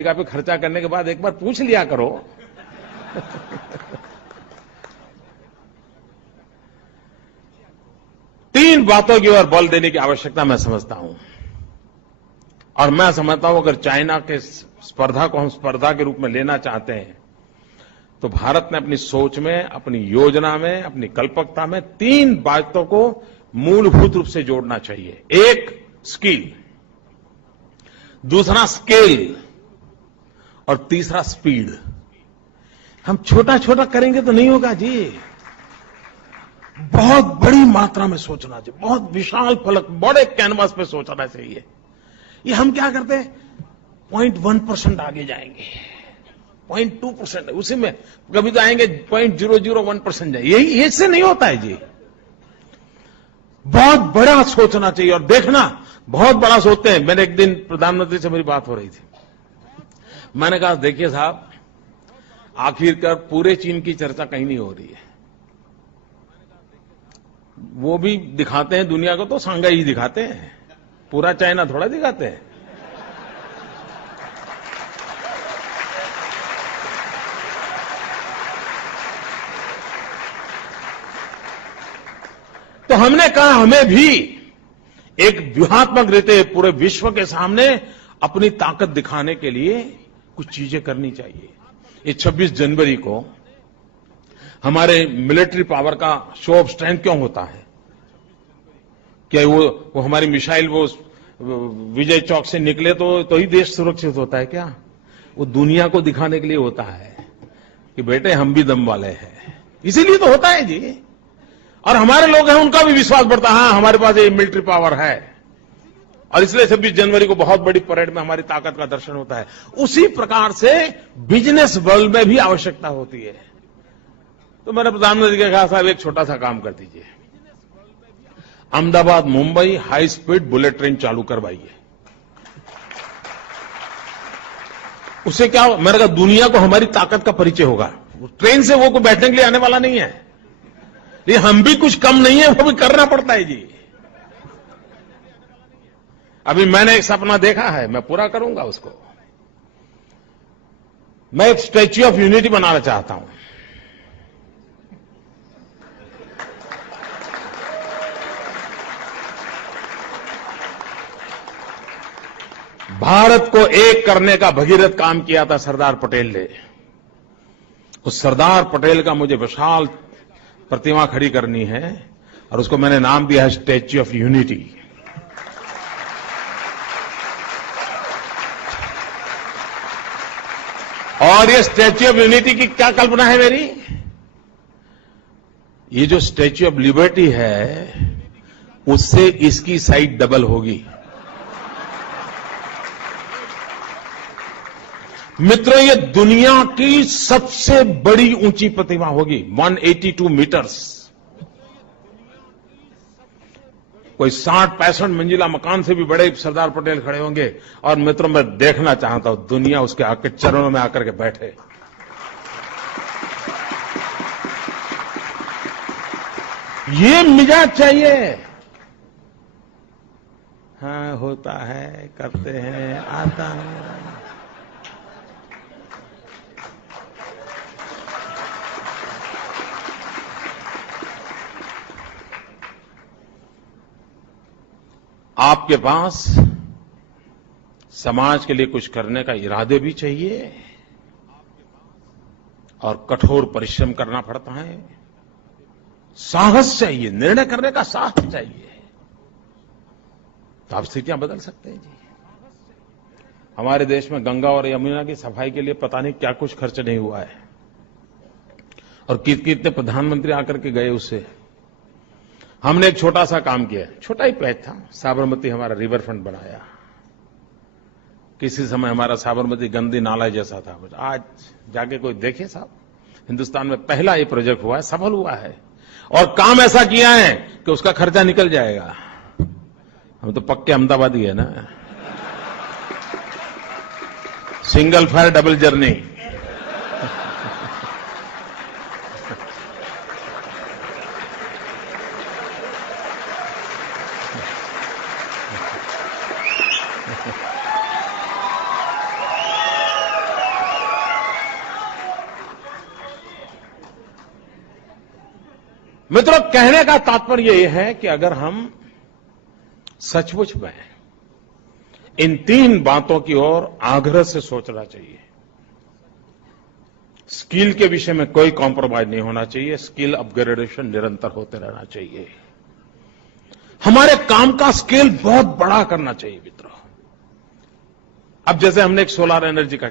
पे खर्चा करने के बाद एक बार पूछ लिया करो। तीन बातों की ओर बल देने की आवश्यकता मैं समझता हूं, और मैं समझता हूं अगर चाइना के स्पर्धा को हम स्पर्धा के रूप में लेना चाहते हैं तो भारत ने अपनी सोच में, अपनी योजना में, अपनी कल्पकता में तीन बातों को मूलभूत रूप से जोड़ना चाहिए। एक स्किल, दूसरा स्केल और तीसरा स्पीड। हम छोटा छोटा करेंगे तो नहीं होगा जी, बहुत बड़ी मात्रा में सोचना चाहिए, बहुत विशाल फलक, बड़े कैनवास पे सोचना चाहिए। ये हम क्या करते हैं, 0.1% आगे जाएंगे, 0.2%, उसी में कभी तो आएंगे 0.001% जाएंगे। यही इससे नहीं होता है जी। बहुत बड़ा सोचना चाहिए और देखना, बहुत बड़ा सोचते हैं। मैंने एक दिन प्रधानमंत्री से मेरी बात हो रही थी, मैंने कहा देखिए साहब, आखिरकार पूरे चीन की चर्चा कहीं नहीं हो रही है। वो भी दिखाते हैं दुनिया को तो सांघाई ही दिखाते हैं, पूरा चाइना थोड़ा दिखाते हैं। तो हमने कहा हमें भी एक व्यूहात्मक रीते पूरे विश्व के सामने अपनी ताकत दिखाने के लिए कुछ चीजें करनी चाहिए। ये 26 जनवरी को हमारे मिलिट्री पावर का शो ऑफ स्ट्रेंथ क्यों होता है? क्या वो हमारी मिसाइल वो विजय चौक से निकले तो ही देश सुरक्षित होता है क्या? वो दुनिया को दिखाने के लिए होता है कि बेटे हम भी दम वाले हैं, इसीलिए तो होता है जी। और हमारे लोग हैं, उनका भी विश्वास बढ़ता है, हाँ हमारे पास ये मिलिट्री पावर है, और इसलिए 26 जनवरी को बहुत बड़ी परेड में हमारी ताकत का दर्शन होता है। उसी प्रकार से बिजनेस वर्ल्ड में भी आवश्यकता होती है। तो मैंने प्रधानमंत्री के कहा साहब एक छोटा सा काम कर दीजिए, Ahmedabad Mumbai high speed bullet train चालू करवाइए। उससे क्या, मैंने कहा दुनिया को हमारी ताकत का परिचय होगा। ट्रेन से वो को बैठने के लिए आने वाला नहीं है, ये हम भी कुछ कम नहीं है, वो भी करना पड़ता है जी। अभी मैंने एक सपना देखा है, मैं पूरा करूंगा उसको। मैं एक स्टैच्यू ऑफ यूनिटी बनाना चाहता हूं। भारत को एक करने का भगीरथ काम किया था सरदार पटेल ने। उस सरदार पटेल का मुझे विशाल प्रतिमा खड़ी करनी है, और उसको मैंने नाम दिया है स्टैच्यू ऑफ यूनिटी। और ये स्टैच्यू ऑफ यूनिटी की क्या कल्पना है मेरी? ये जो स्टैच्यू ऑफ लिबर्टी है, उससे इसकी साइज डबल होगी। मित्रों, ये दुनिया की सबसे बड़ी ऊंची प्रतिमा होगी, 182 मीटर्स। कोई 60-65 मंजिला मकान से भी बड़े सरदार पटेल खड़े होंगे। और मित्रों, मैं देखना चाहता हूं दुनिया उसके आके चरणों में आकर के बैठे। ये मिजाज चाहिए। हाँ होता है, करते हैं, आता है। आपके पास समाज के लिए कुछ करने का इरादे भी चाहिए और कठोर परिश्रम करना पड़ता है, साहस चाहिए, निर्णय करने का साहस चाहिए, तो आप स्थितियां बदल सकते हैं जी। हमारे देश में गंगा और यमुना की सफाई के लिए पता नहीं क्या कुछ खर्च नहीं हुआ है, और कितने प्रधानमंत्री आकर के गए उससे। हमने एक छोटा सा काम किया, छोटा ही पैच था, साबरमती हमारा रिवर फ्रंट बनाया। किसी समय हमारा साबरमती गंदी नाला जैसा था, आज जाके कोई देखे साहब, हिंदुस्तान में पहला ये प्रोजेक्ट हुआ है, सफल हुआ है, और काम ऐसा किया है कि उसका खर्चा निकल जाएगा। हम तो पक्के अहमदाबादी है ना, सिंगल फायर डबल जर्नी। मित्रों, कहने का तात्पर्य यह है कि अगर हम सचमुच में इन 3 बातों की ओर आग्रह से सोचना चाहिए। स्किल के विषय में कोई कॉम्प्रोमाइज नहीं होना चाहिए, स्किल अपग्रेडेशन निरंतर होते रहना चाहिए। हमारे काम का स्केल बहुत बड़ा करना चाहिए मित्रों। अब जैसे हमने एक सोलर एनर्जी का